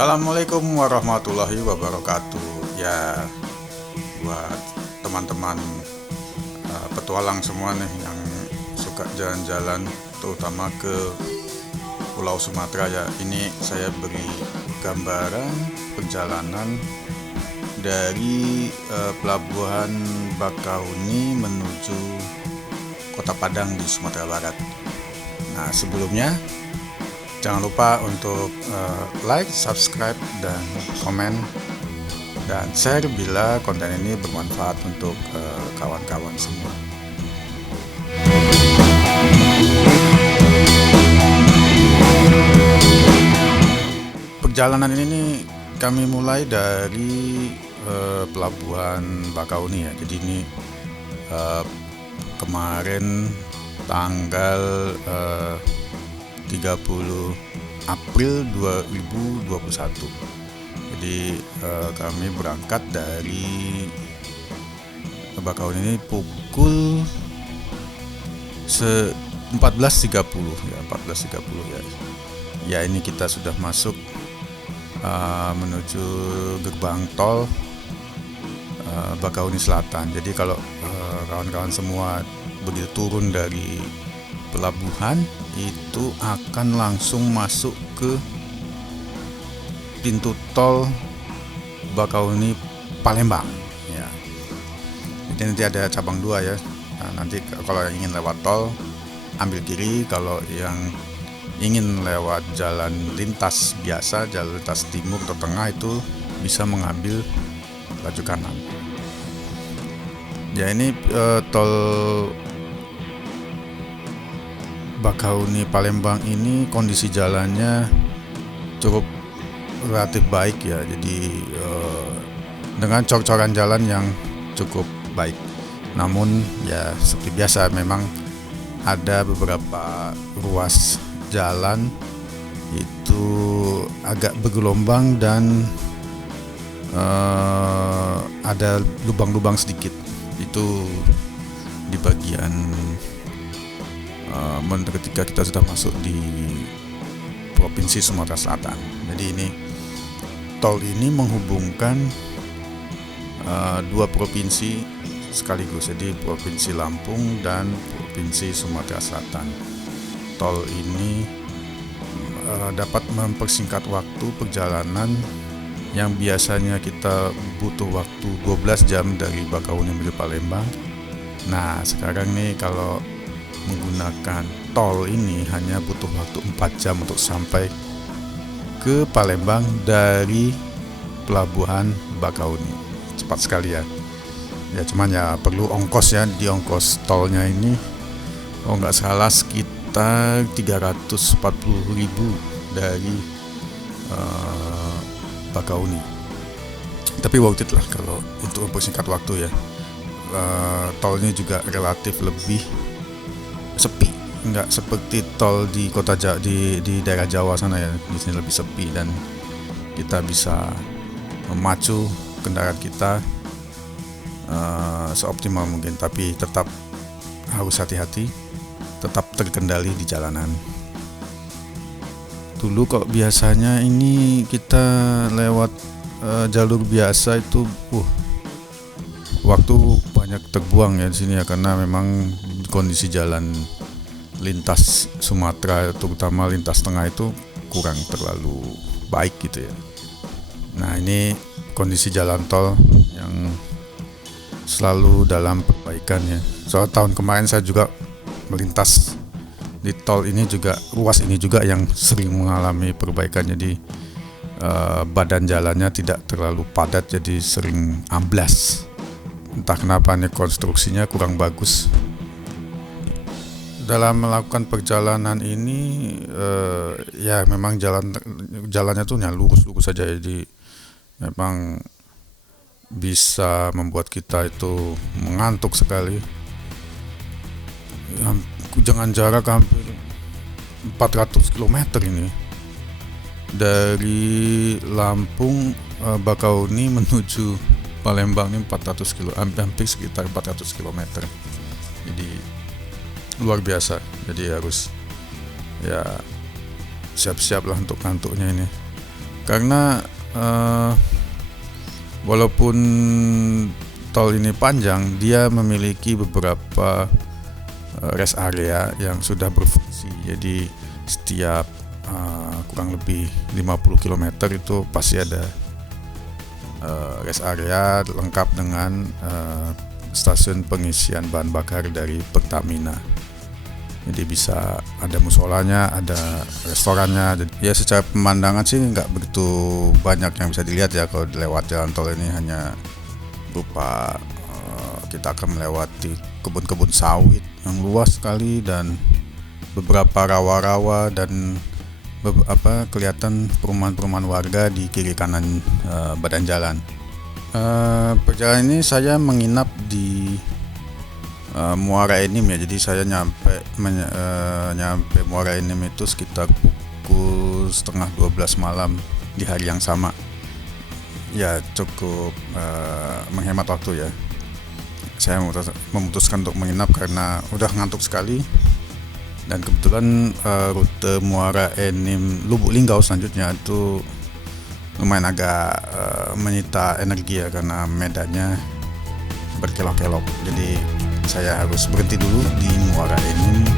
Assalamualaikum warahmatullahi wabarakatuh. Ya, buat teman-teman petualang semua nih yang suka jalan-jalan, terutama ke Pulau Sumatera ya. Ini saya beri gambaran perjalanan dari Pelabuhan Bakahuni menuju Kota Padang di Sumatera Barat. Nah, sebelumnya jangan lupa untuk like, subscribe, dan komen, dan share bila konten ini bermanfaat untuk kawan-kawan semua. Perjalanan ini kami mulai dari Pelabuhan Bakahuni ya. Jadi ini kemarin tanggal 30 April 2021. Jadi kami berangkat dari Bakahuni ini pukul 14.30 ya, 14.30 ya. Ya, ini kita sudah masuk menuju gerbang tol Bakahuni Selatan. Jadi kalau kawan-kawan semua begitu turun dari pelabuhan itu akan langsung masuk ke pintu tol Bakahuni Palembang ya. Jadi nanti ada cabang 2 ya. Nah, nanti kalau yang ingin lewat tol ambil kiri, kalau yang ingin lewat jalan lintas biasa, jalan lintas timur atau tengah, itu bisa mengambil laju kanan. Ya, ini tol Bakahuni Palembang ini kondisi jalannya cukup relatif baik ya. Jadi dengan cor-coran jalan yang cukup baik. Namun ya seperti biasa, memang ada beberapa ruas jalan itu agak bergelombang dan ada lubang-lubang sedikit. Itu di bagian ketika kita sudah masuk di Provinsi Sumatera Selatan. Jadi ini tol ini menghubungkan dua provinsi sekaligus, jadi Provinsi Lampung dan Provinsi Sumatera Selatan. Tol ini dapat mempersingkat waktu perjalanan yang biasanya kita butuh waktu 12 jam dari Bakahuni menuju Palembang. Nah, sekarang nih kalau menggunakan tol ini hanya butuh waktu 4 jam untuk sampai ke Palembang dari Pelabuhan Bakahuni. Cepat sekali ya. Ya, cuman ya perlu ongkos ya. Di ongkos tolnya ini nggak salah sekitar 340.000 dari Bakahuni. Tapi worth it lah kalau untuk mempersingkat waktu ya. Tolnya juga relatif lebih sepi, nggak seperti tol di kota di daerah Jawa sana ya. Di sini lebih sepi dan kita bisa memacu kendaraan kita seoptimal mungkin, tapi tetap harus hati-hati, tetap terkendali di jalanan. Dulu kalau biasanya ini kita lewat jalur biasa itu waktu banyak terbuang ya di sini ya, karena memang kondisi jalan lintas Sumatera, terutama lintas tengah, itu kurang terlalu baik gitu ya. Nah, ini kondisi jalan tol yang selalu dalam perbaikan ya. Soal tahun kemarin saya juga melintas di tol ini juga, ruas ini juga yang sering mengalami perbaikan. Jadi badan jalannya tidak terlalu padat, jadi sering amblas. Entah kenapa nih, konstruksinya kurang bagus. Dalam melakukan perjalanan ini ya memang jalannya tuh lurus-lurus saja, jadi memang bisa membuat kita itu mengantuk sekali. Jangan jarak hampir 400 km ini dari Lampung Bakahuni menuju Palembang ini 400 km, hampir sekitar 400 km. Jadi luar biasa. Jadi harus ya siap-siap lah untuk ngantuknya ini. karena walaupun tol ini panjang, dia memiliki beberapa rest area yang sudah berfungsi. Jadi setiap kurang lebih 50 km itu pasti ada rest area lengkap dengan stasiun pengisian bahan bakar dari Pertamina. Jadi bisa ada musolanya, ada restorannya. Ya secara pemandangan sih nggak begitu banyak yang bisa dilihat ya kalau lewat jalan tol ini, hanya berupa kita akan melewati kebun-kebun sawit yang luas sekali dan beberapa rawa-rawa dan kelihatan perumahan-perumahan warga di kiri kanan badan jalan. Perjalanan ini saya menginap di Muara Enim ya, jadi saya nyampe Muara Enim itu sekitar pukul 11:30 malam di hari yang sama. Ya cukup menghemat waktu ya. Saya memutuskan untuk menginap karena udah ngantuk sekali, dan kebetulan rute Muara Enim Lubuk Linggau selanjutnya itu lumayan agak menyita energi ya, karena medannya berkelok-kelok. Jadi saya harus berhenti dulu di Muara Enim.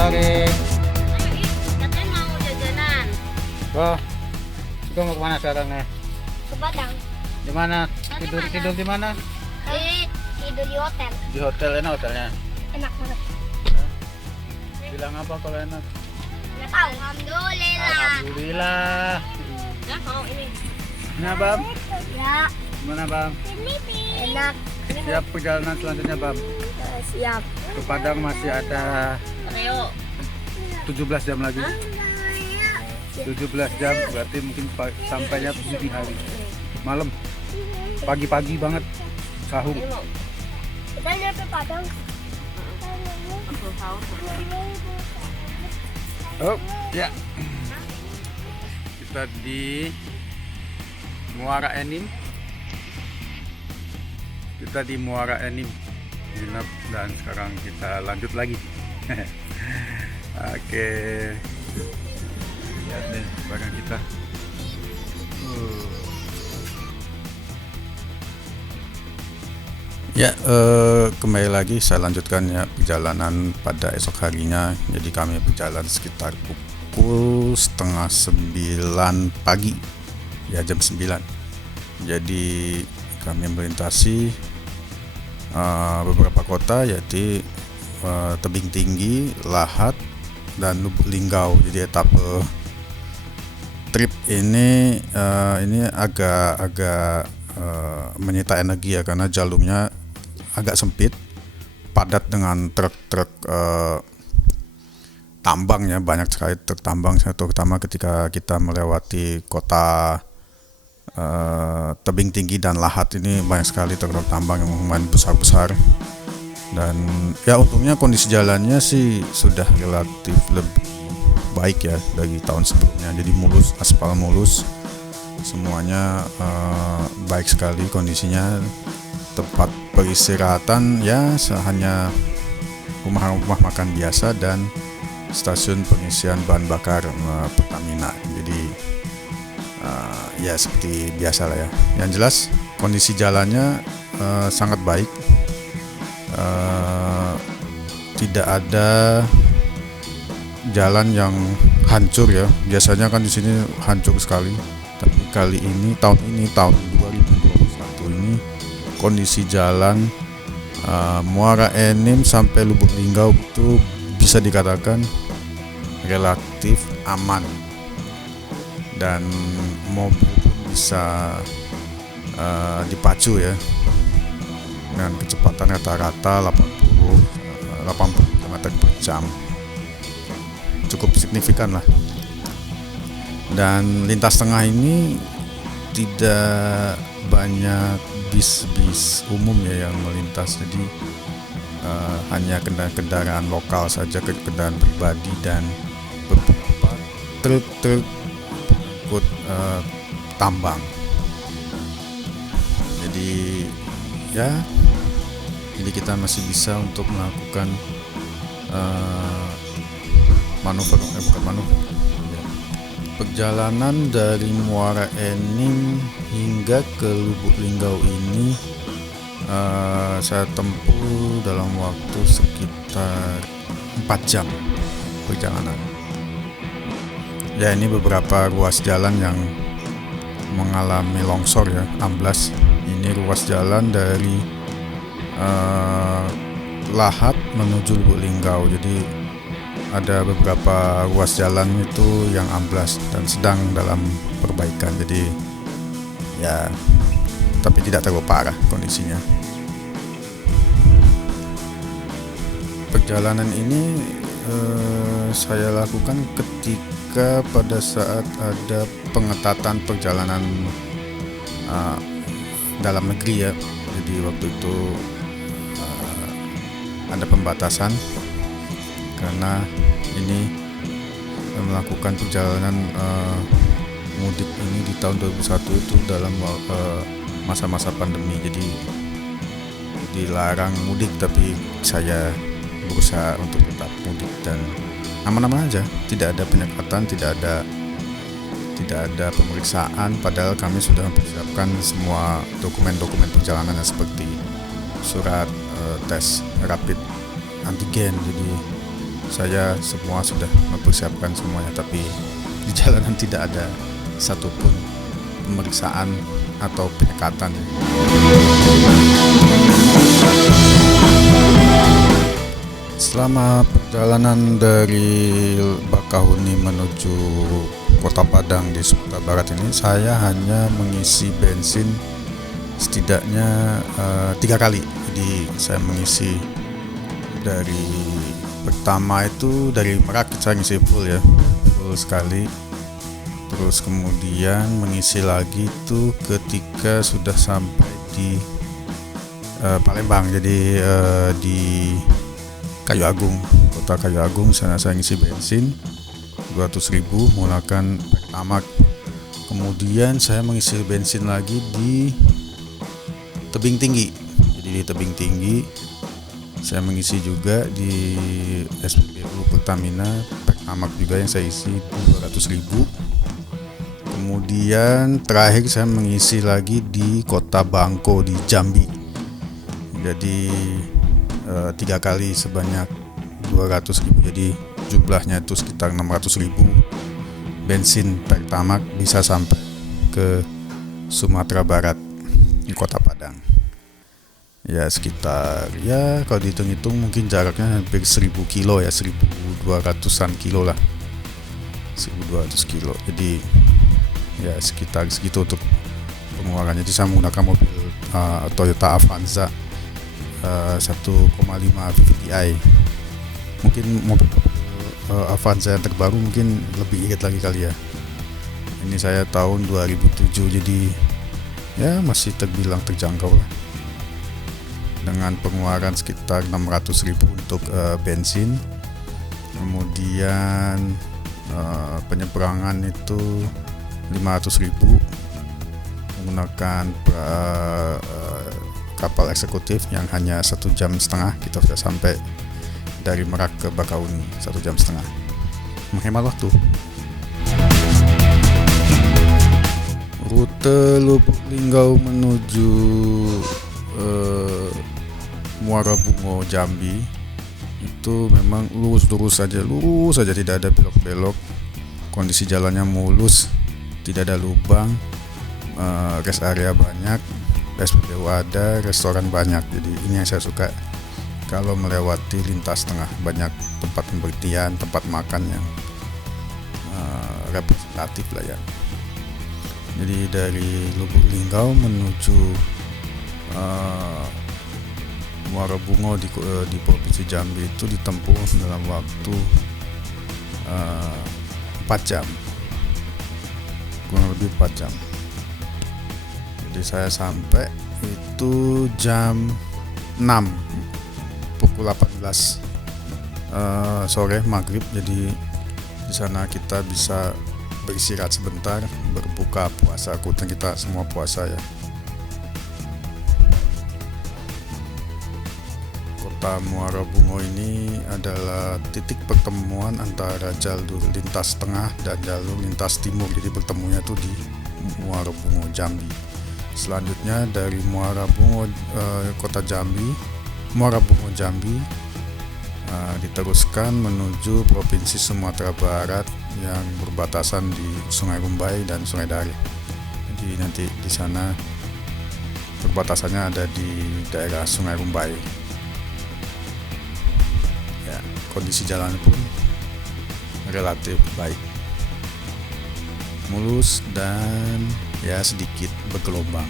Tarik. Katanya mau jajanan. Wah, kita mau kemana sekarang nih? Ke Padang. Di mana? Tidur di mana? Tidur di hotel. Di hotel, enak hotelnya. Enak banget. Bilang apa kalau enak? Nggak tahu. Alhamdulillah. Alhamdulillah. Ya, mau ini. Nah, Bam. Ya, Gimana, Bam? enak. Siap perjalanan selanjutnya, Bam? Siap. Ke Padang masih ada 17 jam lagi. 17 jam berarti mungkin sampainya di hari. Malam. Pagi-pagi banget. Sahur. Kita nyampe Padang. Oh, ya. Kita di Muara Enim. Nginep dan sekarang kita lanjut lagi. Oke. Lihat nih barang kita. Ya, kembali lagi saya lanjutkan ya perjalanan pada esok harinya. Jadi kami berjalan sekitar pukul 8:30 pagi, ya jam 9. Jadi kami melintasi beberapa kota, yaitu Tebing Tinggi, Lahat, dan Lubuk Linggau. Jadi etape trip ini agak menyita energi ya, karena jalurnya agak sempit, padat dengan truk-truk tambang ya, banyak sekali truk tambang, terutama ketika kita melewati kota Tebing Tinggi dan Lahat. Ini banyak sekali truk tambang yang lumayan besar-besar, dan ya untungnya kondisi jalannya sih sudah relatif lebih baik ya dari tahun sebelumnya. Jadi mulus, aspal mulus, semuanya baik sekali kondisinya. Tempat peristirahatan ya hanya rumah makan biasa dan stasiun pengisian bahan bakar Pertamina. Jadi ya seperti biasa lah ya. Yang jelas kondisi jalannya sangat baik, tidak ada jalan yang hancur ya. Biasanya kan di sini hancur sekali, tapi kali ini tahun 2021 ini kondisi jalan Muara Enim sampai Lubuk Linggau itu bisa dikatakan relatif aman, dan mobil pun bisa dipacu ya dengan kecepatan rata-rata 80 km per jam. Cukup signifikan lah. Dan lintas tengah ini tidak banyak bis-bis umum ya yang melintas, jadi hanya kendaraan lokal saja, kendaraan pribadi dan beberapa truk-truk ikut tambang. Jadi kita masih bisa untuk melakukan perjalanan dari Muara Enim hingga ke Lubuk Linggau ini saya tempuh dalam waktu sekitar 4 jam perjalanan. Ya, ini beberapa ruas jalan yang mengalami longsor ya, amblas. Ini ruas jalan dari Lahat menuju Lubuk Linggau. Jadi ada beberapa ruas jalan itu yang amblas dan sedang dalam perbaikan. Jadi ya, tapi tidak terlalu parah kondisinya. Perjalanan ini saya lakukan ketika pada saat ada pengetatan perjalanan dalam negeri ya. Jadi waktu itu ada pembatasan karena ini melakukan perjalanan mudik ini di tahun 2001 itu dalam masa-masa pandemi. Jadi dilarang mudik, tapi saya berusaha untuk tetap mudik dan aman-aman aja, tidak ada penyekatan, tidak ada pemeriksaan, padahal kami sudah mempersiapkan semua dokumen-dokumen perjalanannya seperti surat tes rapid antigen. Jadi saya semua sudah mempersiapkan semuanya, tapi di jalanan tidak ada satupun pemeriksaan atau penyekatan. Selama perjalanan dari Bakahuni menuju Kota Padang di Sumatera Barat ini, saya hanya mengisi bensin setidaknya 3 kali. Jadi saya mengisi dari pertama itu dari Merak, saya ngisi full sekali. Terus kemudian mengisi lagi itu ketika sudah sampai di Palembang. Jadi di Kayu Agung, Kota Kayu Agung, saya ngisi bensin 200.000 menggunakan Pertamax. Kemudian saya mengisi bensin lagi di Tebing Tinggi. Jadi di Tebing Tinggi saya mengisi juga di SPBU Pertamina Pertamax juga yang saya isi 200.000. Kemudian terakhir saya mengisi lagi di Kota Bangko di Jambi. Jadi 3 kali sebanyak 200.000. Jadi jumlahnya itu sekitar 600.000 bensin Pertamax bisa sampai ke Sumatera Barat di Kota Padang. Ya sekitar, ya kalau dihitung-hitung mungkin jaraknya hampir 1.000 kilo ya, 1.200-an kilo lah, 1.200 kilo. Jadi ya sekitar segitu untuk pengeluarannya. Jadi saya menggunakan mobil Toyota Avanza 1,5 VVTi. Mungkin mobil Avanza yang terbaru mungkin lebih irit lagi kali ya. Ini saya tahun 2007, jadi ya masih terbilang terjangkau lah, dengan pengeluaran sekitar 600.000 untuk bensin. Kemudian penyeberangan itu 500.000 menggunakan kapal eksekutif yang hanya 1,5 jam kita sudah sampai dari Merak ke Bakahuni, 1,5 jam, menghemat waktu. Rute Lubuk Linggau menuju Muara Bungo Jambi itu memang lurus saja, tidak ada belok-belok. Kondisi jalannya mulus, tidak ada lubang, rest area banyak, SPBU ada, restoran banyak. Jadi ini yang saya suka kalau melewati lintas tengah, banyak tempat pemberhentian, tempat makan yang representatif lah ya. Jadi dari Lubuk Linggau menuju Muara Bungo di Provinsi Jambi itu ditempuh dalam waktu 4 jam, kurang lebih 4 jam. Jadi saya sampai itu jam 6, pukul pukul 18 sore maghrib. Jadi di sana kita bisa beristirahat sebentar, berbuka puasa. Kebetulan kita semua puasa ya. Kota Muara Bungo ini adalah titik pertemuan antara jalur lintas tengah dan jalur lintas timur. Jadi bertemunya tuh di Muara Bungo, Jambi. Selanjutnya dari Muara Bungo Muara Bungo Jambi diteruskan menuju Provinsi Sumatera Barat yang berbatasan di Sungai Rumbai dan Sungai Dare. Jadi nanti di sana perbatasannya ada di daerah Sungai Rumbai. Ya, kondisi jalan pun relatif baik, mulus dan ya sedikit bergelombang.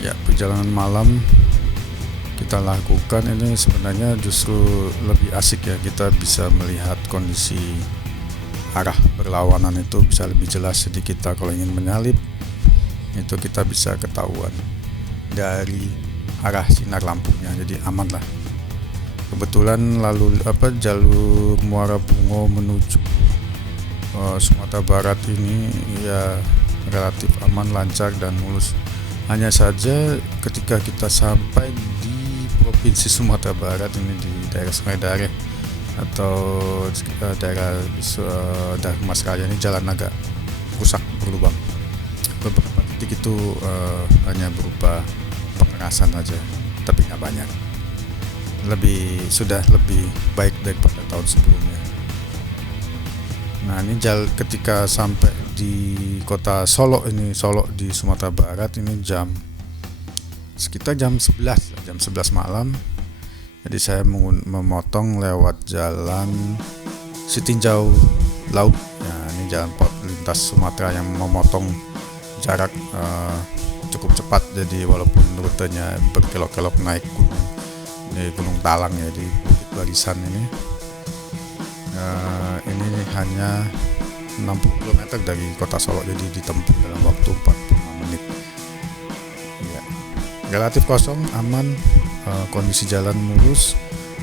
Ya, perjalanan malam kita lakukan ini sebenarnya justru lebih asik ya. Kita bisa melihat kondisi arah berlawanan itu bisa lebih jelas. Jadi kita kalau ingin menyalip itu kita bisa ketahuan dari arah sinar lampunya, jadi aman lah. Kebetulan jalur Muara Bungo menuju Sumatera Barat ini ya relatif aman, lancar dan mulus. Hanya saja ketika kita sampai di Provinsi Sumatera Barat ini di daerah Sungai Dare atau daerah Mas Raya ini jalan agak rusak, berlubang. Beberapa titik itu hanya berupa pengerasan saja, tapi nggak banyak. Sudah lebih baik daripada tahun sebelumnya. Nah, ini ketika sampai di kota Solo di Sumatera Barat ini sekitar jam 11 malam. Jadi saya memotong lewat jalan Sitinjau Laut. Nah, ini jalan lintas Sumatera yang memotong jarak cukup cepat. Jadi walaupun rutenya berkelok-kelok naik gunung Talang ya, di Bukit Barisan ini hanya 60 km dari kota Solo, jadi ditempuh dalam waktu 45 menit ya. Relatif kosong, aman, kondisi jalan mulus.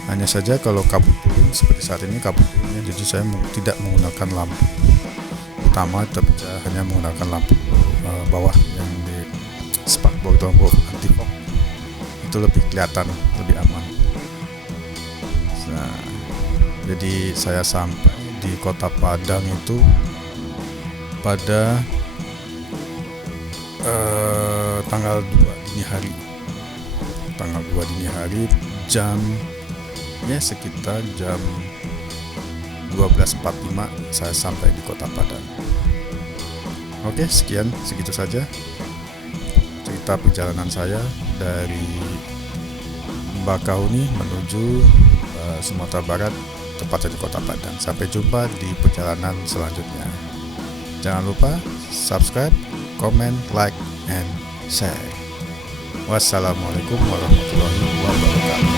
Hanya saja kalau kabut turun seperti saat ini kabut turunnya, jadi saya tidak menggunakan lampu utama, tapi hanya menggunakan lampu bawah yang di spakbor atau anti fog. Itu lebih kelihatan, lebih aman. Nah, jadi saya sampai di Kota Padang itu pada tanggal 2 dini hari. Tanggal 2 dini hari sekitar jam 12.45 saya sampai di Kota Padang. Oke, segitu saja cerita perjalanan saya dari Bakahuni menuju Sumatera Barat, tepatnya di Kota Padang. Sampai jumpa di perjalanan selanjutnya. Jangan lupa subscribe, comment, like, and share. Wassalamualaikum warahmatullahi wabarakatuh.